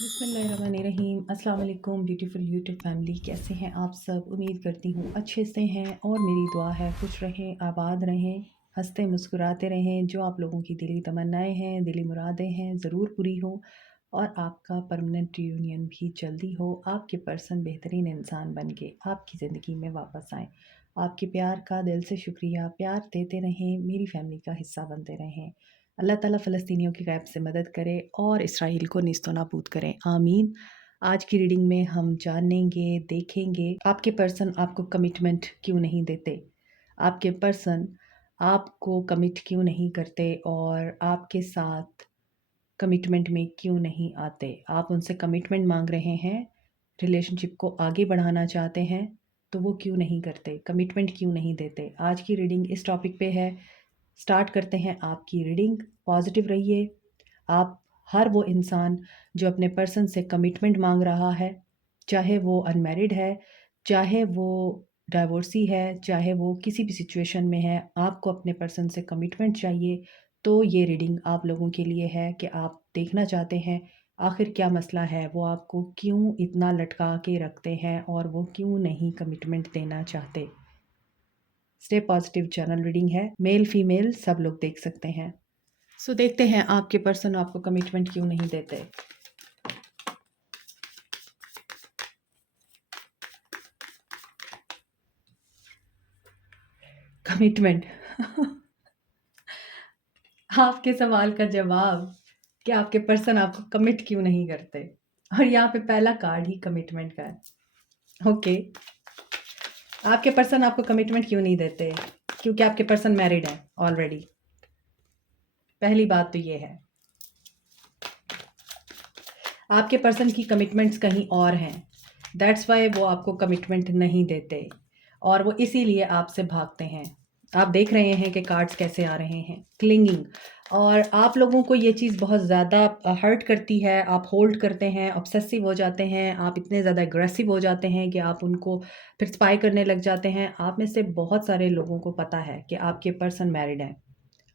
बिस्मिल्लाहिर्रहमानिर्रहीम। अस्सलाम वालेकुम ब्यूटीफुल यूट्यूब फैमिली, कैसे हैं आप सब? उम्मीद करती हूँ अच्छे से हैं और मेरी दुआ है खुश रहें, आबाद रहें, हंसते मुस्कुराते रहें। जो आप लोगों की दिली तमन्नाएं हैं, दिली मुरादें हैं, ज़रूर पूरी हो और आपका परमानेंट रियूनियन भी जल्दी हो। आपके पर्सन बेहतरीन इंसान बन के आपकी ज़िंदगी में वापस आएँ। आपके प्यार का दिल से शुक्रिया। प्यार देते रहें, मेरी फैमिली का हिस्सा बनते रहें। अल्लाह ताला फ़लस्तीनियों की गैब से मदद करे और इसराइल को नीस्तो नाबूद करें, आमीन। आज की रीडिंग में हम जानेंगे, देखेंगे आपके पर्सन आपको कमिटमेंट क्यों नहीं देते, आपके पर्सन आपको कमिट क्यों नहीं करते और आपके साथ कमिटमेंट में क्यों नहीं आते। आप उनसे कमिटमेंट मांग रहे हैं, रिलेशनशिप को आगे बढ़ाना चाहते हैं, तो वो क्यों नहीं करते, कमिटमेंट क्यों नहीं देते। आज की रीडिंग इस टॉपिक पे है। स्टार्ट करते हैं आपकी रीडिंग। पॉजिटिव रहिए। आप हर वो इंसान जो अपने पर्सन से कमिटमेंट मांग रहा है, चाहे वो अनमैरिड है, चाहे वो डाइवोर्सी है, चाहे वो किसी भी सिचुएशन में है, आपको अपने पर्सन से कमिटमेंट चाहिए, तो ये रीडिंग आप लोगों के लिए है कि आप देखना चाहते हैं आखिर क्या मसला है, वो आपको क्यों इतना लटका के रखते हैं और वो क्यों नहीं कमिटमेंट देना चाहते। स्टे पॉजिटिव चैनल रीडिंग है, मेल फीमेल सब लोग देख सकते हैं। सो देखते हैं आपके पर्सन आपको कमिटमेंट क्यों नहीं देते। कमिटमेंट आपके सवाल का जवाब कि आपके पर्सन आपको कमिट क्यों नहीं करते, और यहाँ पे पहला कार्ड ही कमिटमेंट का है। ओके, आपके पर्सन आपको कमिटमेंट क्यों नहीं देते? क्योंकि आपके पर्सन मैरिड है ऑलरेडी। पहली बात तो ये है, आपके पर्सन की कमिटमेंट्स कहीं और हैं, दैट्स वाई वो आपको कमिटमेंट नहीं देते और वो इसीलिए आपसे भागते हैं। आप देख रहे हैं कि कार्ड्स कैसे आ रहे हैं, क्लिंगिंग, और आप लोगों को ये चीज़ बहुत ज़्यादा हर्ट करती है। आप होल्ड करते हैं, ऑब्सेसिव हो जाते हैं, आप इतने ज़्यादा एग्रेसिव हो जाते हैं कि आप उनको फिर स्पाई करने लग जाते हैं। आप में से बहुत सारे लोगों को पता है कि आपके पर्सन मैरिड हैं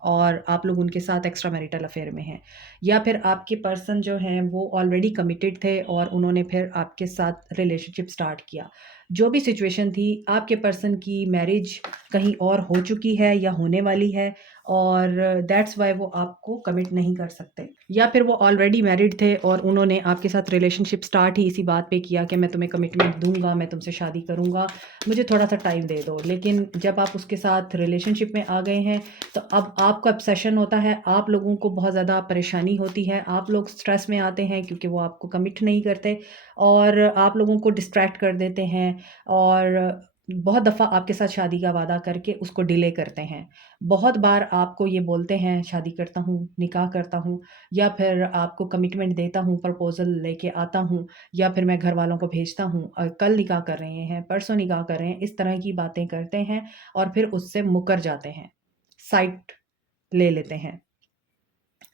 और आप लोग उनके साथ एक्स्ट्रा मैरिटल अफेयर में हैं, या फिर आपके पर्सन जो हैं वो ऑलरेडी कमिटेड थे और उन्होंने फिर आपके साथ रिलेशनशिप स्टार्ट किया। जो भी सिचुएशन थी, आपके पर्सन की मैरिज कहीं और हो चुकी है या होने वाली है और दैट्स वाई वो आपको कमिट नहीं कर सकते, या फिर वो ऑलरेडी मैरिड थे और उन्होंने आपके साथ रिलेशनशिप स्टार्ट ही इसी बात पे किया कि मैं तुम्हें कमिटमेंट दूंगा, मैं तुमसे शादी करूंगा, मुझे थोड़ा सा टाइम दे दो। लेकिन जब आप उसके साथ रिलेशनशिप में आ गए हैं तो अब आपका ऑब्सेशन होता है, आप लोगों को बहुत ज़्यादा परेशानी होती है, आप लोग स्ट्रेस में आते हैं क्योंकि वो आपको कमिट नहीं करते और आप लोगों को डिस्ट्रैक्ट कर देते हैं और बहुत दफ़ा आपके साथ शादी का वादा करके उसको डिले करते हैं। बहुत बार आपको ये बोलते हैं शादी करता हूँ, निकाह करता हूँ, या फिर आपको कमिटमेंट देता हूँ, प्रपोज़ल लेके आता हूँ, या फिर मैं घर वालों को भेजता हूँ कल निकाह कर रहे हैं, परसों निकाह कर रहे हैं, इस तरह की बातें करते हैं और फिर उससे मुकर जाते हैं, साइड ले लेते हैं,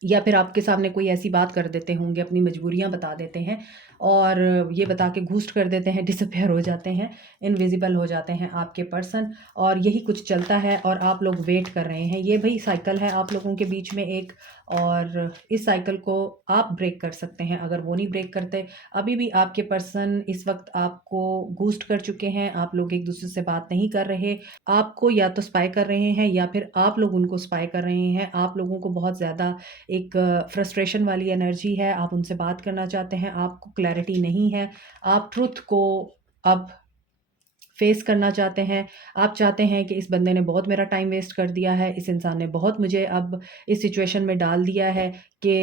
या फिर आपके सामने कोई ऐसी बात कर देते होंगे, अपनी मजबूरियाँ बता देते हैं और ये बता के घोस्ट कर देते हैं, डिसअपियर हो जाते हैं, इनविजिबल हो जाते हैं आपके पर्सन, और यही कुछ चलता है और आप लोग वेट कर रहे हैं। ये भई साइकिल है आप लोगों के बीच में एक, और इस साइकिल को आप ब्रेक कर सकते हैं। अगर वो नहीं ब्रेक करते, अभी भी आपके पर्सन इस वक़्त आपको घोस्ट कर चुके हैं, आप लोग एक-दूसरे से बात नहीं कर रहे, आपको या तो स्पाई कर रहे हैं या फिर आप लोग उनको स्पाई कर रहे हैं। आप लोगों को बहुत ज़्यादा एक फ्रस्ट्रेशन वाली एनर्जी है, आप उनसे बात करना चाहते हैं, आपको क्लैरिटी नहीं है, आप ट्रुथ को अब फेस करना चाहते हैं। आप चाहते हैं कि इस बंदे ने बहुत मेरा टाइम वेस्ट कर दिया है, इस इंसान ने बहुत मुझे अब इस सिचुएशन में डाल दिया है कि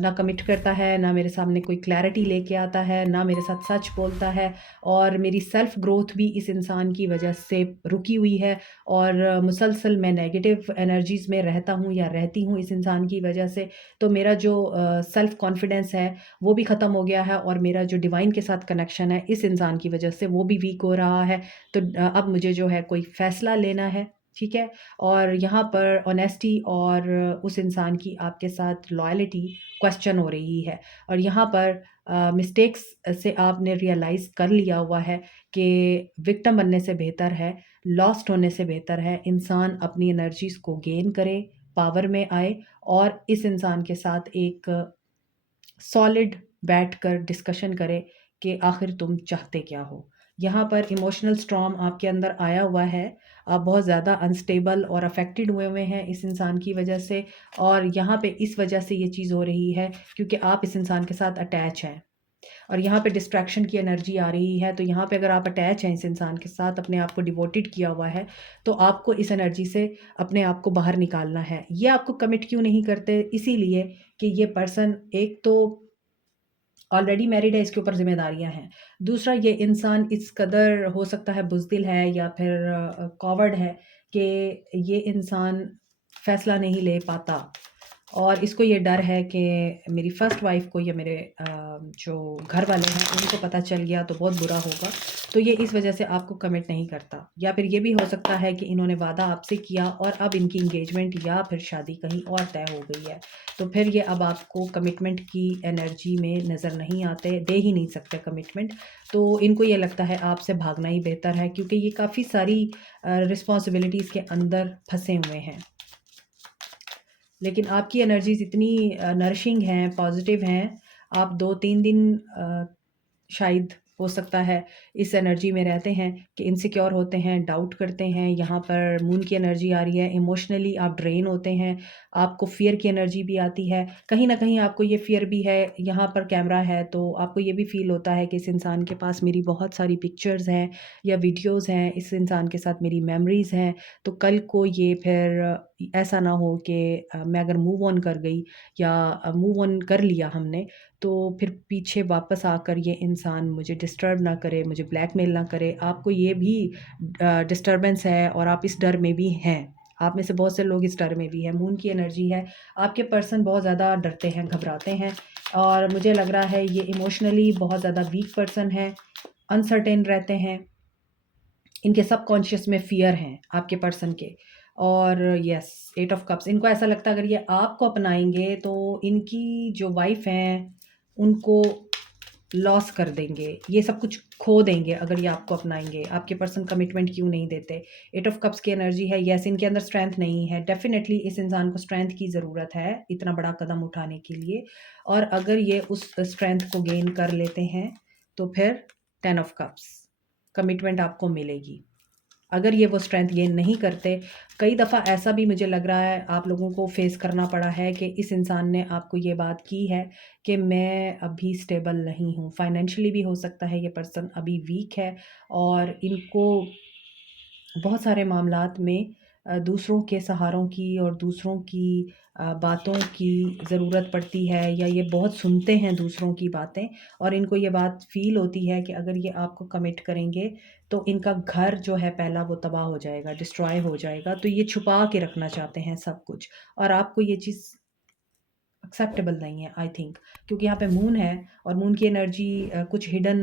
ना कमिट करता है, ना मेरे सामने कोई क्लैरिटी लेके आता है, ना मेरे साथ सच बोलता है, और मेरी सेल्फ ग्रोथ भी इस इंसान की वजह से रुकी हुई है और मुसलसल मैं नेगेटिव एनर्जीज़ में रहता हूँ या रहती हूँ इस इंसान की वजह से। तो मेरा जो सेल्फ कॉन्फिडेंस है वो भी ख़त्म हो गया है और मेरा जो डिवाइन के साथ कनेक्शन है इस इंसान की वजह से वो भी वीक हो रहा है। तो अब मुझे जो है कोई फ़ैसला लेना है, ठीक है? और यहाँ पर ऑनेस्टी और उस इंसान की आपके साथ लॉयल्टी क्वेश्चन हो रही है, और यहाँ पर मिस्टेक्स से आपने रियलाइज़ कर लिया हुआ है कि विक्टिम बनने से बेहतर है, लॉस्ट होने से बेहतर है, इंसान अपनी एनर्जीज़ को गेन करे, पावर में आए और इस इंसान के साथ एक सॉलिड बैठकर डिस्कशन करें कि आखिर तुम चाहते क्या हो। यहाँ पर इमोशनल स्टॉर्म आपके अंदर आया हुआ है। आप बहुत ज़्यादा अनस्टेबल और अफेक्टेड हुए हैं इस इंसान की वजह से, और यहाँ पे इस वजह से ये चीज़ हो रही है क्योंकि आप इस इंसान के साथ अटैच हैं। और यहाँ पे डिस्ट्रैक्शन की एनर्जी आ रही है, तो यहाँ पे अगर आप अटैच हैं इस इंसान के साथ, अपने आप को डिवोटेड किया हुआ है, तो आपको इस एनर्जी से अपने आप को बाहर निकालना है। ये आपको कमिट क्यों नहीं करते? इसीलिए कि ये पर्सन एक तो ऑलरेडी मैरिड है, इसके ऊपर ज़िम्मेदारियाँ हैं। दूसरा, ये इंसान इस कदर हो सकता है बुज़दिल है या फिर कॉवर्ड है कि ये इंसान फ़ैसला नहीं ले पाता, और इसको ये डर है कि मेरी फर्स्ट वाइफ़ को या मेरे जो घर वाले हैं उनको पता चल गया तो बहुत बुरा होगा। तो ये इस वजह से आपको कमिट नहीं करता। या फिर ये भी हो सकता है कि इन्होंने वादा आपसे किया और अब इनकी एंगेजमेंट या फिर शादी कहीं और तय हो गई है। तो फिर ये अब आपको कमिटमेंट की एनर्जी में नज़र नहीं आते, दे ही नहीं सकते कमिटमेंट। तो इनको ये लगता है आपसे भागना ही बेहतर है, क्योंकि ये काफ़ी सारी रिस्पॉन्सिबिलिटीज़ के अंदर फँसे हुए हैं। लेकिन आपकी एनर्जीज़ इतनी नरिशिंग हैं, पॉज़िटिव हैं। आप 2-3 दिन शायद हो सकता है इस एनर्जी में रहते हैं कि इनसिक्योर होते हैं, डाउट करते हैं। यहाँ पर मून की एनर्जी आ रही है, इमोशनली आप ड्रेन होते हैं, आपको फ़ियर की एनर्जी भी आती है। कहीं न कहीं आपको ये फ़ियर भी है, यहाँ पर कैमरा है तो आपको ये भी फ़ील होता है कि इस इंसान के पास मेरी बहुत सारी पिक्चर्स हैं या वीडियोज़ हैं, इस इंसान के साथ मेरी मेमोरीज़ हैं। तो कल को ये फिर ऐसा ना हो कि मैं अगर मूव ऑन कर गई या मूव ऑन कर लिया हमने, तो फिर पीछे वापस आकर ये इंसान मुझे डिस्टर्ब ना करे, मुझे ब्लैकमेल ना करे। आपको ये भी डिस्टर्बेंस है और आप इस डर में भी हैं। आप में से बहुत से लोग इस डर में भी हैं। मून की एनर्जी है, आपके पर्सन बहुत ज़्यादा डरते हैं, घबराते हैं, और मुझे लग रहा है ये इमोशनली बहुत ज़्यादा वीक पर्सन है, अनसर्टेन रहते हैं। इनके सबकॉन्शियस में फ़ियर हैं आपके पर्सन के। और यस, 8 ऑफ कप्स, इनको ऐसा लगता है अगर ये आपको अपनाएँगे तो इनकी जो वाइफ़ हैं, उनको लॉस कर देंगे, ये सब कुछ खो देंगे अगर ये आपको अपनाएँगे। आपके पर्सन कमिटमेंट क्यों नहीं देते? 8 ऑफ कप्स की एनर्जी है, यस इनके अंदर स्ट्रेंथ नहीं है। डेफ़िनेटली इस इंसान को स्ट्रेंथ की ज़रूरत है, इतना बड़ा कदम उठाने के लिए, और अगर ये उस स्ट्रेंथ को गेन कर लेते हैं, तो फिर 10 ऑफ कप्स, कमिटमेंट आपको मिलेगी। अगर ये वो स्ट्रेंथ गेन नहीं करते, कई दफ़ा ऐसा भी मुझे लग रहा है आप लोगों को फेस करना पड़ा है कि इस इंसान ने आपको ये बात की है कि मैं अभी स्टेबल नहीं हूँ। फाइनेंशियली भी हो सकता है ये पर्सन अभी वीक है, और इनको बहुत सारे मामलात में दूसरों के सहारों की और दूसरों की बातों की ज़रूरत पड़ती है, या ये बहुत सुनते हैं दूसरों की बातें, और इनको ये बात फ़ील होती है कि अगर ये आपको कमिट करेंगे तो इनका घर जो है पहला वो तबाह हो जाएगा, डिस्ट्रॉय हो जाएगा। तो ये छुपा के रखना चाहते हैं सब कुछ, और आपको ये चीज़ एक्सेप्टेबल नहीं है आई थिंक, क्योंकि यहाँ पे मून है, और मून की एनर्जी कुछ हिडन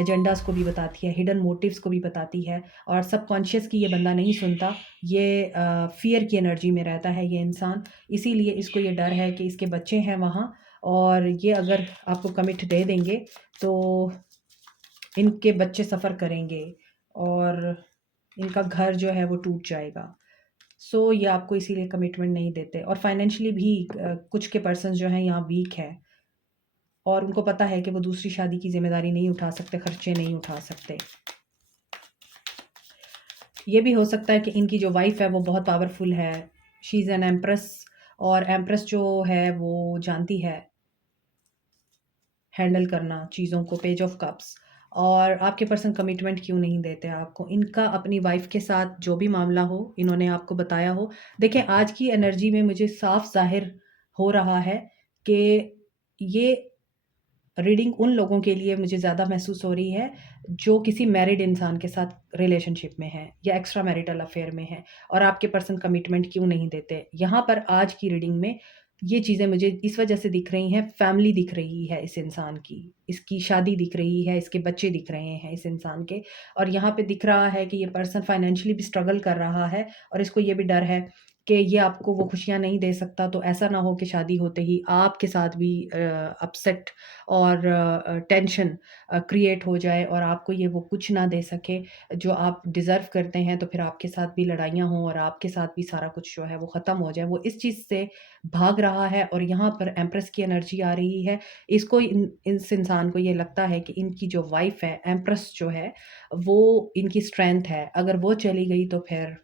एजेंडास को भी बताती है, हिडन मोटिव्स को भी बताती है, और सबकॉन्शियस की ये बंदा नहीं सुनता। ये फियर की एनर्जी में रहता है ये इंसान, इसीलिए इसको ये डर है कि इसके बच्चे हैं वहाँ, और ये अगर आपको कमिट दे देंगे तो इनके बच्चे सफ़र करेंगे, और इनका घर जो है वो टूट जाएगा। सो ये आपको इसीलिए कमिटमेंट नहीं देते, और फाइनेंशियली भी कुछ के पर्सन्स जो हैं यहाँ वीक है, और उनको पता है कि वो दूसरी शादी की ज़िम्मेदारी नहीं उठा सकते, खर्चे नहीं उठा सकते। ये भी हो सकता है कि इनकी जो वाइफ़ है वो बहुत पावरफुल है, शी इज़ एन एम्प्रेस, और एम्प्रेस जो है वो जानती है हैंडल करना चीज़ों को, पेज ऑफ कप्स। और आपके पर्सन कमिटमेंट क्यों नहीं देते आपको? इनका अपनी वाइफ़ के साथ जो भी मामला हो, इन्होंने आपको बताया हो। देखिए, आज की एनर्जी में मुझे साफ ज़ाहिर हो रहा है कि ये रीडिंग उन लोगों के लिए मुझे ज़्यादा महसूस हो रही है, जो किसी मैरिड इंसान के साथ रिलेशनशिप में हैं या एक्स्ट्रा मैरिटल अफ़ेयर में हैं, और आपके पर्सन कमिटमेंट क्यों नहीं देते। यहाँ पर आज की रीडिंग में ये चीज़ें मुझे इस वजह से दिख रही हैं, फैमिली दिख रही है इस इंसान की, इसकी शादी दिख रही है, इसके बच्चे दिख रहे हैं इस इंसान के, और यहाँ पे दिख रहा है कि ये पर्सन फाइनेंशियली भी स्ट्रगल कर रहा है, और इसको ये भी डर है कि ये आपको वो खुशियाँ नहीं दे सकता, तो ऐसा ना हो कि शादी होते ही आपके साथ भी अपसेट और टेंशन क्रिएट हो जाए और आपको ये वो कुछ ना दे सके जो आप डिज़र्व करते हैं, तो फिर आपके साथ भी लड़ाइयाँ हों और आपके साथ भी सारा कुछ जो है वो ख़त्म हो जाए। वो इस चीज़ से भाग रहा है और यहाँ पर एम्प्रेस की एनर्जी आ रही है। इसको इस इंसान को ये लगता है कि इनकी जो वाइफ़ है, एम्प्रेस जो है, वो इनकी स्ट्रेंथ है। अगर वो चली गई तो फिर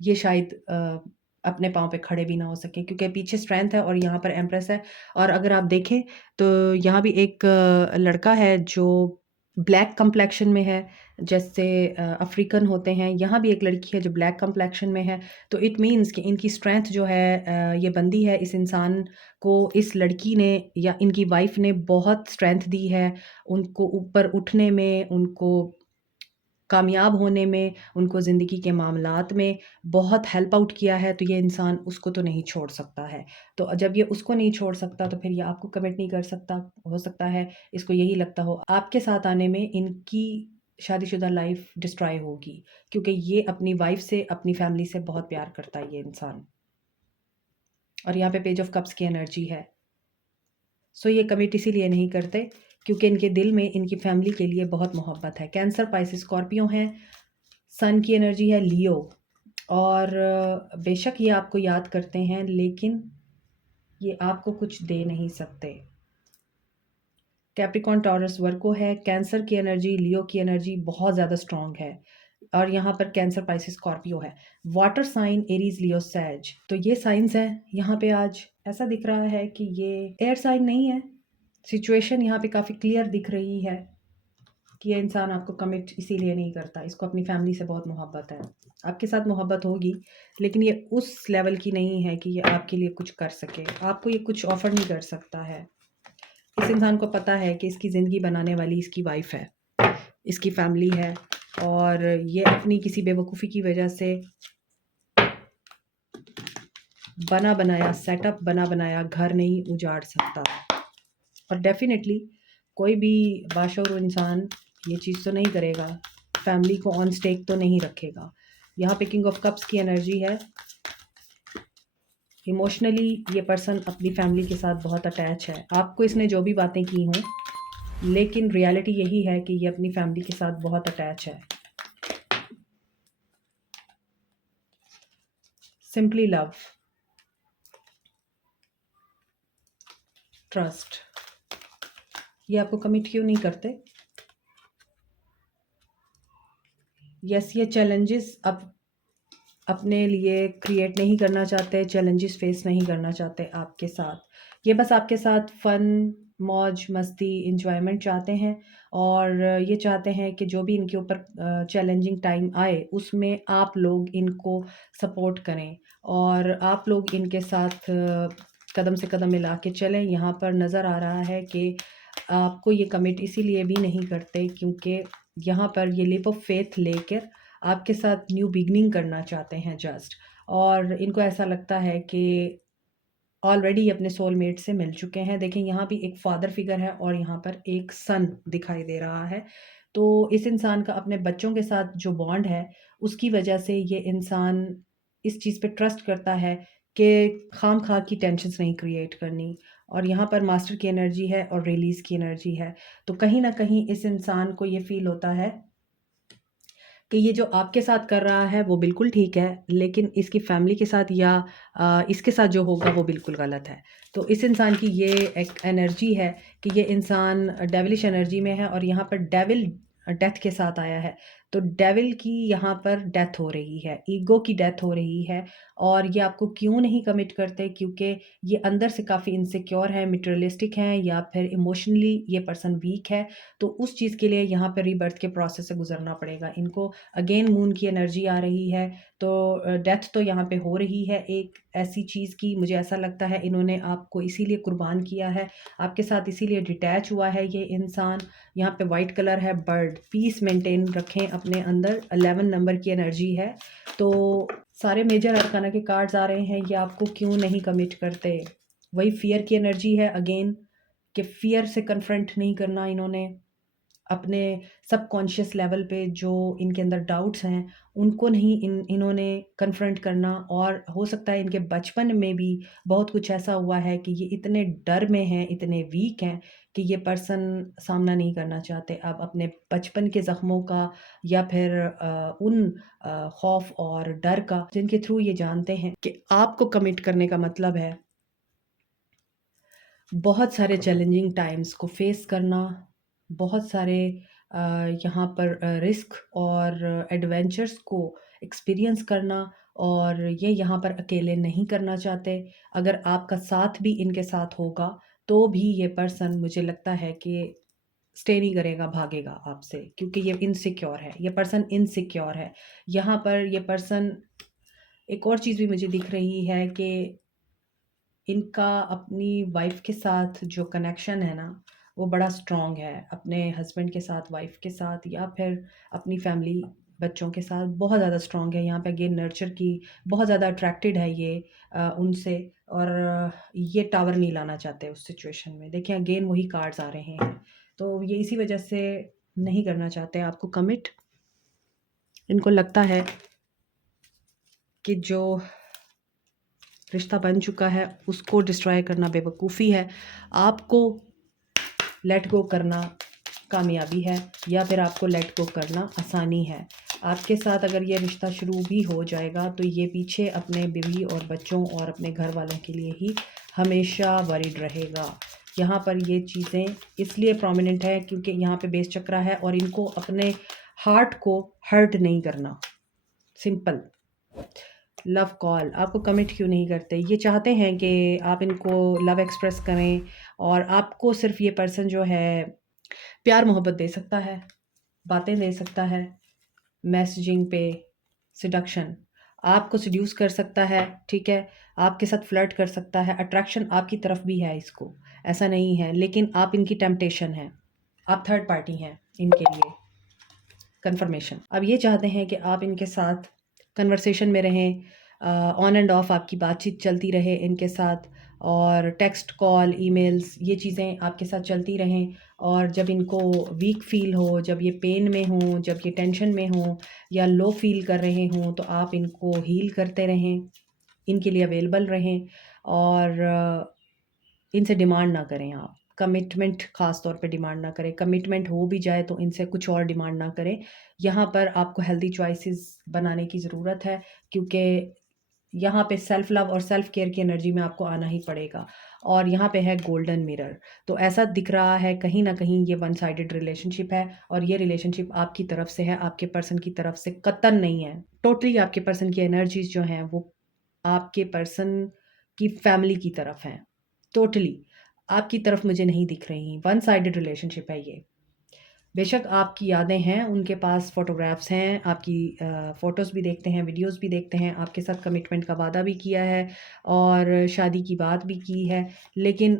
ये शायद अपने पाँव पे खड़े भी ना हो सकें, क्योंकि पीछे स्ट्रेंथ है और यहाँ पर एम्प्रेस है। और अगर आप देखें तो यहाँ भी एक लड़का है जो ब्लैक कम्प्लेक्शन में है, जैसे अफ्रीकन होते हैं। यहाँ भी एक लड़की है जो ब्लैक कम्प्लेक्शन में है। तो इट मीन्स कि इनकी स्ट्रेंथ जो है ये बंदी है इस इंसान को, इस लड़की ने या इनकी वाइफ़ ने बहुत स्ट्रेंथ दी है उनको ऊपर उठने में, उनको कामयाब होने में, उनको ज़िंदगी के मामलात में बहुत हेल्प आउट किया है, तो ये इंसान उसको तो नहीं छोड़ सकता है। तो जब ये उसको नहीं छोड़ सकता तो फिर ये आपको कमिट नहीं कर सकता। हो सकता है इसको यही लगता हो आपके साथ आने में इनकी शादीशुदा लाइफ़ डिस्ट्रॉय होगी, क्योंकि ये अपनी वाइफ़ से, अपनी फैमिली से बहुत प्यार करता है ये इंसान। और यहाँ पे पेज ऑफ कप्स की एनर्जी है। सो ये कमिट इसीलिए नहीं करते क्योंकि इनके दिल में इनकी फैमिली के लिए बहुत मोहब्बत है। कैंसर, पाइसेस, स्कॉर्पियो हैं। सन की एनर्जी है लियो। और बेशक ये आपको याद करते हैं लेकिन ये आपको कुछ दे नहीं सकते। कैप्रिकॉर्न, टॉरस, वर्को है। कैंसर की एनर्जी, लियो की एनर्जी बहुत ज़्यादा स्ट्रॉन्ग है। और यहाँ पर कैंसर, पाइसेस, स्कॉर्पियो है। वाटर साइन एरीज, लियो, सैज, तो ये साइंस हैं यहाँ पे। आज ऐसा दिख रहा है कि ये एयर साइन नहीं है। सिचुएशन यहाँ पे काफ़ी क्लियर दिख रही है कि ये इंसान आपको कमिट इसीलिए नहीं करता, इसको अपनी फैमिली से बहुत मोहब्बत है। आपके साथ मोहब्बत होगी लेकिन ये उस लेवल की नहीं है कि ये आपके लिए कुछ कर सके। आपको ये कुछ ऑफ़र नहीं कर सकता है। इस इंसान को पता है कि इसकी ज़िंदगी बनाने वाली इसकी वाइफ़ है, इसकी फैमिली है, और ये अपनी किसी बेवकूफ़ी की वजह से बना बनाया सेटअप, बना बनाया घर नहीं उजाड़ सकता। और डेफ़िनेटली कोई भी बाशऊर इंसान ये चीज़ तो नहीं करेगा, फैमिली को ऑन स्टेक तो नहीं रखेगा। यहाँ पे किंग ऑफ कप्स की एनर्जी है। इमोशनली ये पर्सन अपनी फैमिली के साथ बहुत अटैच है। आपको इसने जो भी बातें की हों, लेकिन रियलिटी यही है कि ये अपनी फैमिली के साथ बहुत अटैच है। Simply love, trust. ये आपको कमिट क्यों नहीं करते? यस, ये चैलेंजेस अब अपने लिए क्रिएट नहीं करना चाहते, चैलेंजेस फेस नहीं करना चाहते आपके साथ। ये बस आपके साथ फ़न, मौज, मस्ती, एन्जॉयमेंट चाहते हैं। और ये चाहते हैं कि जो भी इनके ऊपर चैलेंजिंग टाइम आए, उसमें आप लोग इनको सपोर्ट करें और आप लोग इनके साथ कदम से कदम मिला के चलें। यहाँ पर नज़र आ रहा है कि आपको ये कमिट इसीलिए भी नहीं करते क्योंकि यहाँ पर ये लीप ऑफ फेथ लेकर आपके साथ न्यू बिगनिंग करना चाहते हैं जस्ट। और इनको ऐसा लगता है कि ऑलरेडी अपने सोलमेट से मिल चुके हैं। देखें यहाँ भी एक फादर फिगर है और यहाँ पर एक सन दिखाई दे रहा है। तो इस इंसान का अपने बच्चों के साथ जो बॉन्ड है, उसकी वजह से ये इंसान इस चीज़ पे ट्रस्ट करता है कि खाम-खा की टेंशन्स नहीं क्रिएट करनी। और यहाँ पर मास्टर की एनर्जी है और रिलीज़ की एनर्जी है। तो कहीं न कहीं इस इंसान को ये फ़ील होता है कि ये जो आपके साथ कर रहा है वो बिल्कुल ठीक है, लेकिन इसकी फैमिली के साथ या इसके साथ जो होगा वो बिल्कुल गलत है। तो इस इंसान की ये एक एनर्जी है कि ये इंसान डेविलिश एनर्जी में है और यहाँ पर डेविल डेथ के साथ आया है। तो डेविल की यहाँ पर डेथ हो रही है, ईगो की डेथ हो रही है। और ये आपको क्यों नहीं कमिट करते? क्योंकि ये अंदर से काफ़ी इनसिक्योर हैं, मटेरियलिस्टिक हैं, या फिर इमोशनली ये पर्सन वीक है। तो उस चीज़ के लिए यहाँ पर रीबर्थ के प्रोसेस से गुजरना पड़ेगा इनको। अगेन मून की एनर्जी आ रही है, तो डेथ तो यहाँ पे हो रही है एक ऐसी चीज़ की। मुझे ऐसा लगता है इन्होंने आपको इसीलिए कुर्बान किया है, आपके साथ इसीलिए डिटैच हुआ है ये इंसान। यहाँ पे वाइट कलर है, बर्ड। पीस मेंटेन रखें अपने अंदर। 11 नंबर की एनर्जी है। तो सारे मेजर अरकाना के कार्ड्स आ रहे हैं, ये आपको क्यों नहीं कमिट करते? वही फियर की एनर्जी है अगेन, कि फियर से कन्फ्रंट नहीं करना इन्होंने। अपने सबकॉन्शियस लेवल पे जो इनके अंदर डाउट्स हैं उनको नहीं इन्होंने कन्फ्रंट करना, और हो सकता है इनके बचपन में भी बहुत कुछ ऐसा हुआ है कि ये इतने डर में हैं, इतने वीक हैं कि ये पर्सन सामना नहीं करना चाहते अब अपने बचपन के ज़ख्मों का, या फिर उन खौफ और डर का, जिनके थ्रू ये जानते हैं कि आपको कमिट करने का मतलब है बहुत सारे चैलेंजिंग टाइम्स को फेस करना, बहुत सारे यहाँ पर रिस्क और एडवेंचर्स को एक्सपीरियंस करना, और ये यहाँ पर अकेले नहीं करना चाहते। अगर आपका साथ भी इनके साथ होगा तो भी ये पर्सन, मुझे लगता है कि स्टे नहीं करेगा, भागेगा आपसे, क्योंकि ये इनसिक्योर है, ये पर्सन इनसिक्योर है। यहाँ पर ये पर्सन, एक और चीज़ भी मुझे दिख रही है कि इनका अपनी वाइफ़ के साथ जो कनेक्शन है ना, वो बड़ा स्ट्रॉन्ग है। अपने हस्बैंड के साथ, वाइफ़ के साथ, या फिर अपनी फैमिली, बच्चों के साथ बहुत ज़्यादा स्ट्रॉन्ग है। यहाँ पे अगेन नर्चर की बहुत ज़्यादा अट्रैक्टेड है ये उनसे, और ये टावर नहीं लाना चाहते उस सिचुएशन में। देखिए अगेन वही कार्ड्स आ रहे हैं, तो ये इसी वजह से नहीं करना चाहते आपको कमिट। इनको लगता है कि जो रिश्ता बन चुका है उसको डिस्ट्रॉय करना बेवकूफ़ी है, आपको लेट गो करना कामयाबी है, या फिर आपको लेट गो करना आसानी है। आपके साथ अगर ये रिश्ता शुरू भी हो जाएगा तो ये पीछे अपने बीवी और बच्चों और अपने घर वालों के लिए ही हमेशा वरीड रहेगा। यहाँ पर ये चीज़ें इसलिए प्रोमिनेंट है क्योंकि यहाँ पे बेस चक्रा है, और इनको अपने हार्ट को हर्ट नहीं करना। सिंपल। लव कॉल, आपको कमिट क्यों नहीं करते? ये चाहते हैं कि आप इनको लव एक्सप्रेस करें, और आपको सिर्फ ये पर्सन जो है प्यार मोहब्बत दे सकता है, बातें दे सकता है, मैसेजिंग पे, सिडक्शन, आपको सिड्यूस कर सकता है, ठीक है, आपके साथ फ्लर्ट कर सकता है, अट्रैक्शन आपकी तरफ भी है इसको, ऐसा नहीं है, लेकिन आप इनकी टेम्पटेशन हैं, आप थर्ड पार्टी हैं इनके लिए। कंफर्मेशन, अब ये चाहते हैं कि आप इनके साथ कन्वर्सेशन में रहें, ऑन एंड ऑफ आपकी बातचीत चलती रहे इनके साथ, और टेक्स्ट, कॉल, ईमेल्स, ये चीज़ें आपके साथ चलती रहें। और जब इनको वीक फील हो, जब ये पेन में हों, जब ये टेंशन में हों या लो फील कर रहे हों, तो आप इनको हील करते रहें, इनके लिए अवेलेबल रहें, और इनसे डिमांड ना करें आप। कमिटमेंट ख़ास तौर पे डिमांड ना करें। कमिटमेंट हो भी जाए तो इनसे कुछ और डिमांड ना करें। यहाँ पर आपको हेल्दी चॉइसेस बनाने की ज़रूरत है, क्योंकि यहाँ पे सेल्फ लव और सेल्फ केयर की एनर्जी में आपको आना ही पड़ेगा। और यहाँ पे है गोल्डन मिरर, तो ऐसा दिख रहा है कहीं न कहीं ये वन साइडेड रिलेशनशिप है, और ये रिलेशनशिप आपकी तरफ से है, आपके पर्सन की तरफ से कतई नहीं है। टोटली आपके पर्सन की एनर्जीज़ जो हैं वो आपके पर्सन की फैमिली की तरफ हैं। टोटली आपकी तरफ मुझे नहीं दिख रही। वन साइडेड रिलेशनशिप है ये। बेशक आपकी यादें हैं, उनके पास फ़ोटोग्राफ्स हैं, आपकी फ़ोटोज़ भी देखते हैं, वीडियोज़ भी देखते हैं, आपके साथ कमिटमेंट का वादा भी किया है और शादी की बात भी की है, लेकिन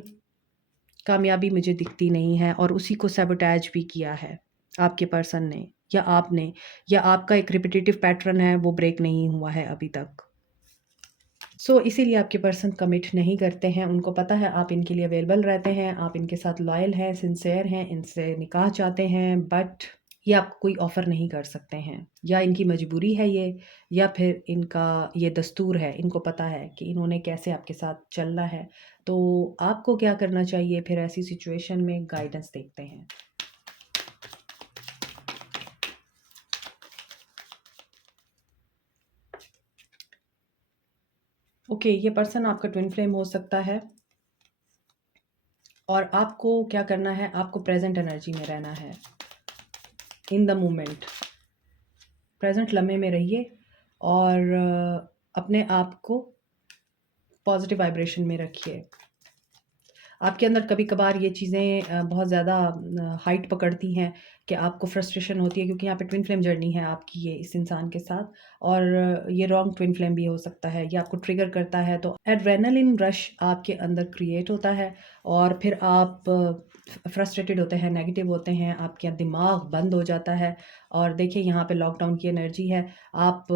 कामयाबी मुझे दिखती नहीं है, और उसी को सैबोटेज भी किया है आपके पर्सन ने या आपने, या आपका एक रिपिटेटिव पैटर्न है वो ब्रेक नहीं हुआ है अभी तक। इसीलिए आपके पर्सन कमिट नहीं करते हैं। उनको पता है आप इनके लिए अवेलेबल रहते हैं, आप इनके साथ लॉयल हैं, सिंसियर हैं, इनसे निकाह चाहते हैं, बट ये आपको कोई ऑफ़र नहीं कर सकते हैं, या इनकी मजबूरी है ये, या फिर इनका ये दस्तूर है। इनको पता है कि इन्होंने कैसे आपके साथ चलना है। तो आपको क्या करना चाहिए फिर ऐसी सिचुएशन में? गाइडेंस देखते हैं। ओके, ये पर्सन आपका ट्विन फ्लेम हो सकता है, और आपको क्या करना है? आपको प्रेजेंट एनर्जी में रहना है, इन द मोमेंट। प्रेजेंट लम्हे में रहिए, और अपने आप को पॉजिटिव वाइब्रेशन में रखिए। आपके अंदर कभी-कभार ये चीज़ें बहुत ज़्यादा हाइट पकड़ती हैं कि आपको फ्रस्ट्रेशन होती है, क्योंकि यहाँ पे ट्विन फ्लेम जर्नी है आपकी ये इस इंसान के साथ, और ये रॉन्ग ट्विन फ्लेम भी हो सकता है। ये आपको ट्रिगर करता है, तो एड्रेनलिन रश आपके अंदर क्रिएट होता है, और फिर आप फ्रस्ट्रेटेड होते हैं, नेगेटिव होते हैं, आपका दिमाग बंद हो जाता है, और देखिए यहाँ पे लॉकडाउन की एनर्जी है। आप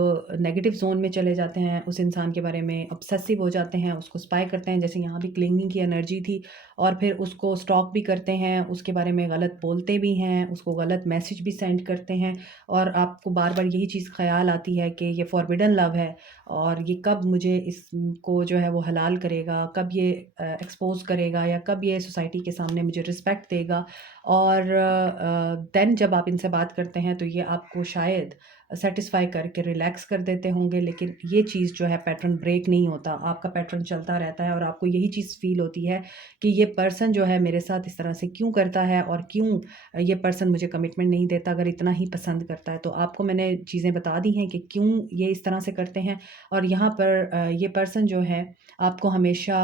नेगेटिव ज़ोन में चले जाते हैं, उस इंसान के बारे में ऑब्सेसिव हो जाते हैं, उसको स्पाई करते हैं, जैसे यहाँ भी क्लिंगिंग की एनर्जी थी, और फिर उसको स्टॉक भी करते हैं, उसके बारे में गलत बोलते भी हैं, उसको गलत मैसेज भी सेंड करते हैं, और आपको बार-बार यही चीज़ ख़्याल आती है कि ये फॉरबिडन लव है और ये कब मुझे इसको जो है वो हलाल करेगा, कब ये एक्सपोज़ करेगा, या कब ये सोसाइटी के सामने मुझे रिस्पेक्ट देगा। और देन जब आप इनसे बात करते हैं तो ये आपको शायद सैटिस्फाई करके रिलैक्स कर देते होंगे, लेकिन ये चीज़ जो है पैटर्न ब्रेक नहीं होता, आपका पैटर्न चलता रहता है और आपको यही चीज़ फ़ील होती है कि ये पर्सन जो है मेरे साथ इस तरह से क्यों करता है, और क्यों ये पर्सन मुझे कमिटमेंट नहीं देता अगर इतना ही पसंद करता है। तो आपको मैंने चीज़ें बता दी हैं कि क्यों ये इस तरह से करते हैं, और यहाँ पर ये पर्सन जो है आपको हमेशा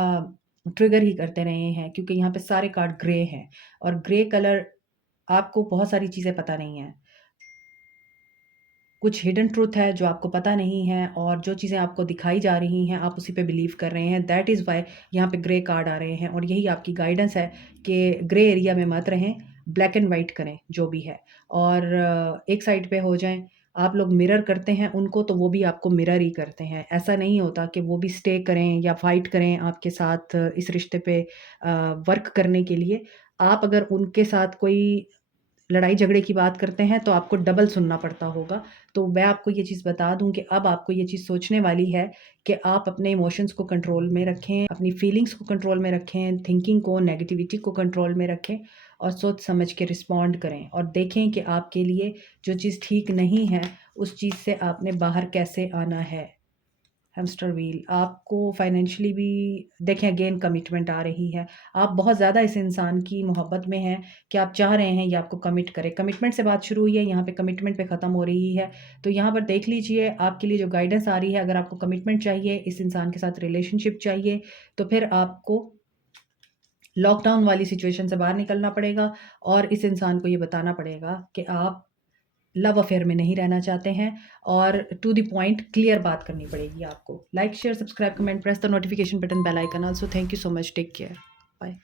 ट्रिगर ही करते रहे हैं, क्योंकि यहाँ पे सारे कार्ड ग्रे हैं, और ग्रे कलर आपको बहुत सारी चीज़ें पता नहीं हैं। कुछ हिडन ट्रुथ है जो आपको पता नहीं है, और जो चीज़ें आपको दिखाई जा रही हैं आप उसी पे बिलीव कर रहे हैं। दैट इज़ व्हाई यहाँ पे ग्रे कार्ड आ रहे हैं, और यही आपकी गाइडेंस है कि ग्रे एरिया में मत रहें, ब्लैक एंड वाइट करें जो भी है, और एक साइड पे हो जाएँ। आप लोग मिरर करते हैं उनको, तो वो भी आपको मिरर ही करते हैं। ऐसा नहीं होता कि वो भी स्टे करें या फाइट करें आपके साथ इस रिश्ते पे वर्क करने के लिए। आप अगर उनके साथ कोई लड़ाई झगड़े की बात करते हैं तो आपको डबल सुनना पड़ता होगा। तो मैं आपको ये चीज़ बता दूँ कि अब आपको ये चीज़ सोचने वाली है कि आप अपने इमोशंस को कंट्रोल में रखें, अपनी फीलिंग्स को कंट्रोल में रखें, थिंकिंग को, नेगेटिविटी को कंट्रोल में रखें, और सोच समझ के रिस्पॉन्ड करें, और देखें कि आपके लिए जो चीज़ ठीक नहीं है, उस चीज़ से आपने बाहर कैसे आना है। हैमस्टर व्हील आपको फाइनेंशियली भी देखें, अगेन कमिटमेंट आ रही है। आप बहुत ज़्यादा इस इंसान की मोहब्बत में हैं कि आप चाह रहे हैं ये आपको कमिट करे। कमिटमेंट से बात शुरू हुई है, यहाँ पे कमिटमेंट पे ख़त्म हो रही है। तो यहाँ पर देख लीजिए आपके लिए जो गाइडेंस आ रही है, अगर आपको कमिटमेंट चाहिए, इस इंसान के साथ रिलेशनशिप चाहिए, तो फिर आपको लॉकडाउन वाली सिचुएशन से बाहर निकलना पड़ेगा, और इस इंसान को ये बताना पड़ेगा कि आप लव अफेयर में नहीं रहना चाहते हैं, और टू द पॉइंट क्लियर बात करनी पड़ेगी आपको। Like, share, subscribe, comment, press the notification button, bell icon. Also thank you so much, take care, bye.